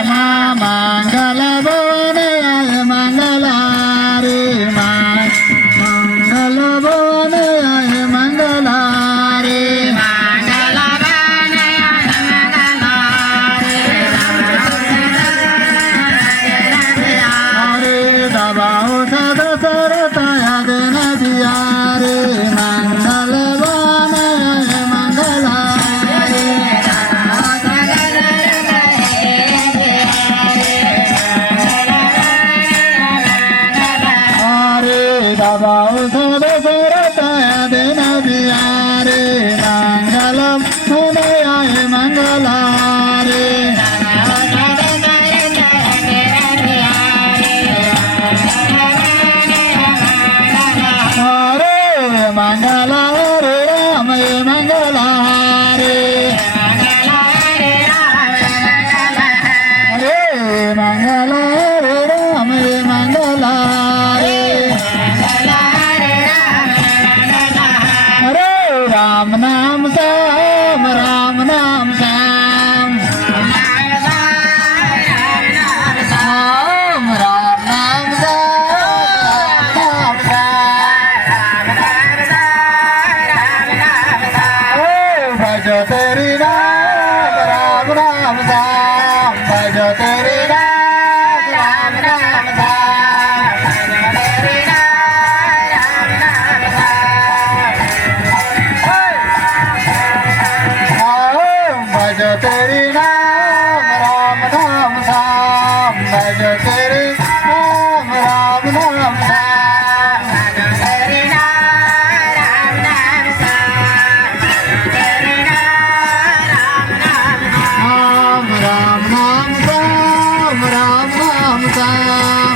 मंगल भवन आय मंगला रे मंगल भवन आय मंगला रे हरे दबाओ सदा सरताया दिन दिया रे मंगल भवन आय मंगला दबाओ सदा सरताया दिन दिया रे मंगलम मुनयाय मंगला रे हरे मंगला रे राम मंगला रे हरे मंगला रे राम मंगला रे राम नाम श्याम राम नाम श्याम राम नाम श्याम भज तेरी राम राम श्याम भज तेरी राम राम श्याम भज तेरी राम राम श्याम भज तेरी राम राम श्याम राम राम श्याम राम राम श्याम